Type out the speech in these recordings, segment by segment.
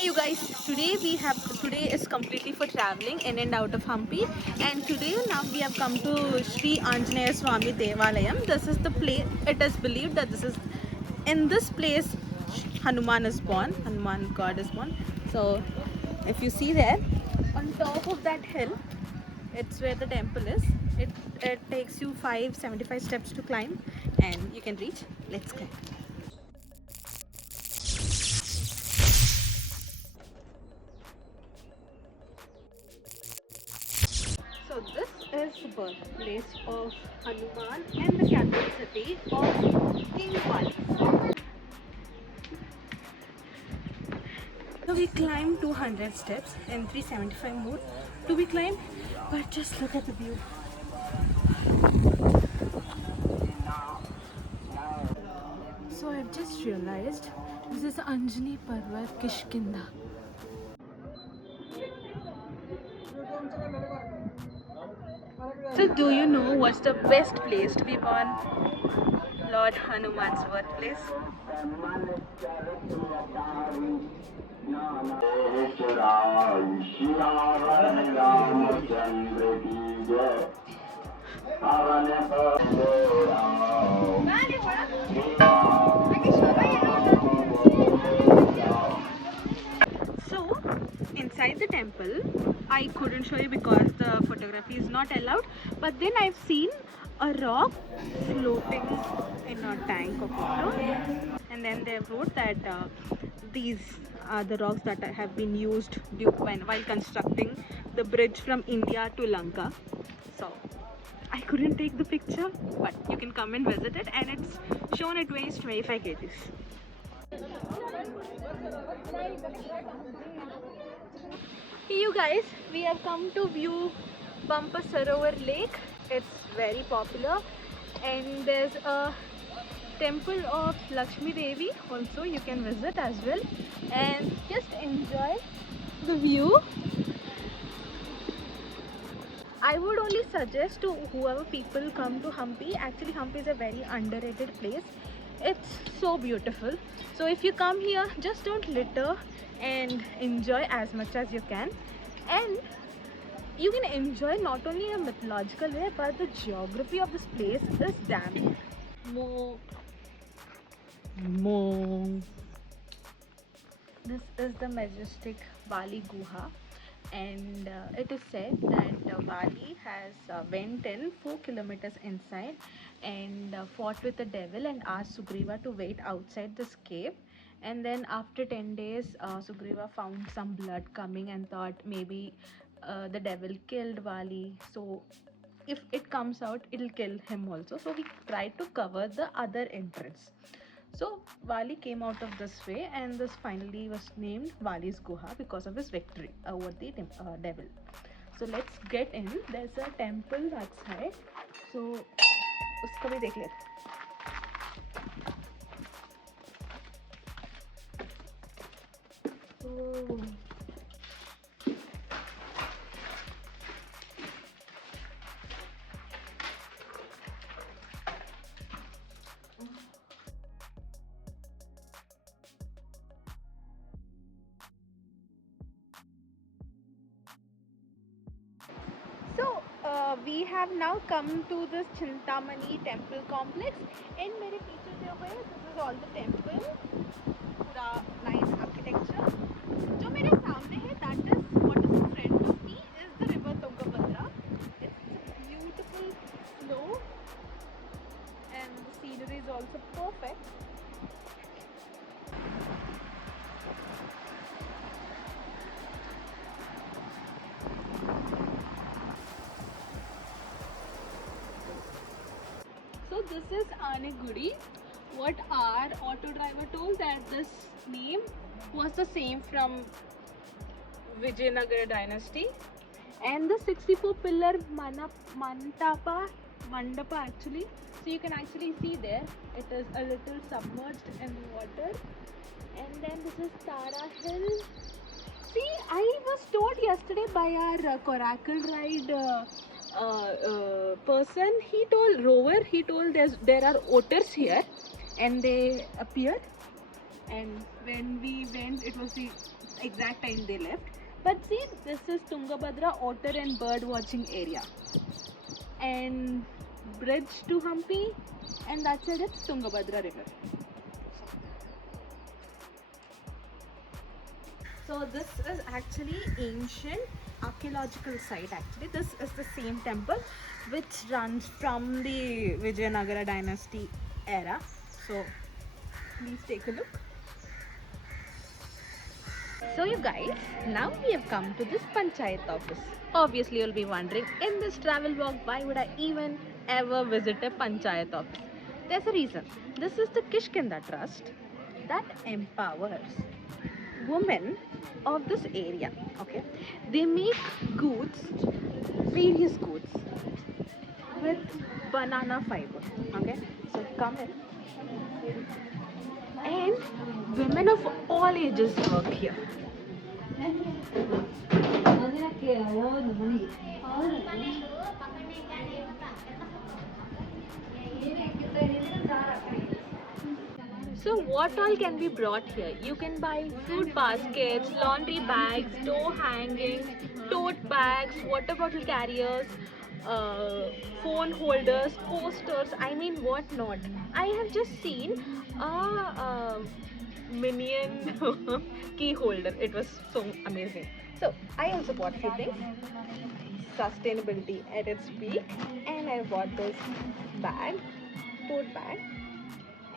Hey you guys, today is completely for traveling in and out of Hampi, and today now we have come to Sri Anjanadri Swami Devalayam. This is the place. It is believed that in this place Hanuman is born. Hanuman God is born. So if you see there on top of that hill, it's where the temple is. It takes you 575 steps to climb, and you can reach. Let's climb. So this is the birthplace of Hanuman and the capital city of King Vali. So we climbed 200 steps and 375 more to be climbed, but just look at the view. So I've just realized this is Anjani Parvat Kishkindha. So do you know what's the best place to be born? Lord Hanuman's birthplace. So inside the temple, I couldn't show you because the photography is not allowed, but then I've seen a rock floating in a tank of water, and then they wrote that these are the rocks that have been used while constructing the bridge from India to Lanka. So I couldn't take the picture, but you can come and visit it, and it's shown it weighs 25 kgs. Hey you guys, we have come to view Pampa Sarovar lake. It's very popular, and there's a temple of Lakshmi Devi also you can visit as well, and just enjoy the view. I would only suggest to whoever people come to Hampi, actually Hampi is a very underrated place. It's so beautiful. So if you come here, just don't litter and enjoy as much as you can. And you can enjoy not only in a mythological way, but the geography of this place is damn. This is the majestic Vali Guha, and it is said that Vali has went in 4 kilometers inside and fought with the devil and asked Sugriva to wait outside this cave. And then after 10 days, Sugriva found some blood coming and thought maybe the devil killed Vali. So if it comes out, it'll kill him also. So he tried to cover the other entrance. So Vali came out of this way, and this finally was named Vali's Guha because of his victory over the devil. So let's get in. There's a temple that's high. So उसको भी देख लेते. Oh. So we have now come to this Chinthamani Temple Complex. In मेरे पीछे जो है, this is all the temple, पूरा nice architecture. जो मेरे सामने है, that is what is in front of me is the river Thungabadra. It's a beautiful flow, and the scenery is also perfect. So this is Anegudi. What our auto driver told that this name was the same from Vijayanagar dynasty, and the 64 pillar mandapa actually. So you can actually see there it is a little submerged in water, and then this is Tara Hill. See, I was told yesterday by our coracle ride person, he told there are otters here, and they appeared, and when we went it was the exact time they left. But see, this is Thungabadra otter and bird watching area, and bridge to Hampi, and that's it. It's Thungabadra River. So this is actually ancient archaeological site. Actually, this is the same temple which runs from the Vijayanagara dynasty era. So please take a look. So you guys, now we have come to this Panchayat office. Obviously you'll be wondering, in this travel vlog, why would I even ever visit a Panchayat office? There's a reason. This is the Kishkindha Trust that empowers women of this area. Okay, they make goods, various goods with banana fiber. Okay, so come in, and women of all ages work here. So what all can be brought here? You can buy fruit baskets, laundry bags, door hangings, tote bags, water bottle carriers, phone holders, posters, I mean what not. I have just seen a minion key holder. It was so amazing. So I also bought few things. Sustainability at its peak, and I bought this bag, tote bag,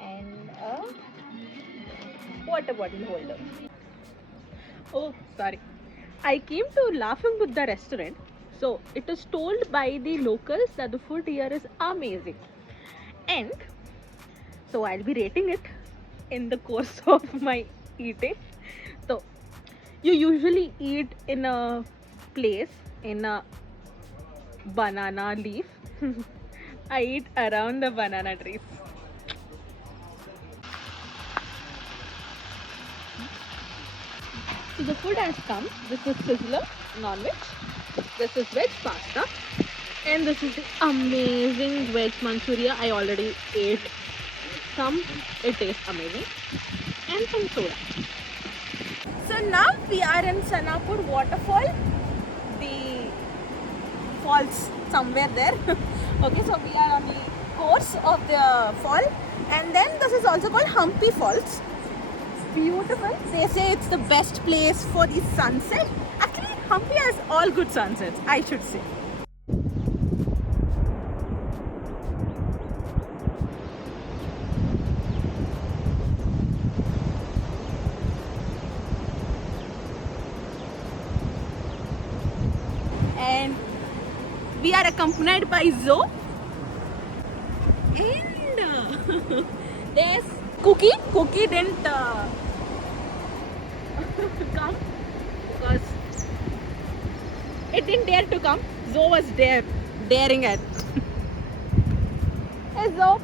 and a water bottle holder. Oh, sorry. I came to Laughing Buddha restaurant. So it is told by the locals that the food here is amazing, and so I'll be rating it in the course of my eating. So you usually eat in a place in a banana leaf. I eat around the banana trees. So the food has come. This is sizzler, non-veg. This is veg pasta, and this is the amazing veg manchuria. I already ate some. It tastes amazing, and some soda. So now we are in Sanapur Waterfall. The falls somewhere there. Okay, so we are on the course of the fall, and then this is also called Hampi Falls. Beautiful. They say it's the best place for the sunset. Actually, Hampi has all good sunsets, I should say. And we are accompanied by Zoe. And there's Cookie. Cookie didn't come because it didn't dare to come. Zoe was daring it. Hey Zoe.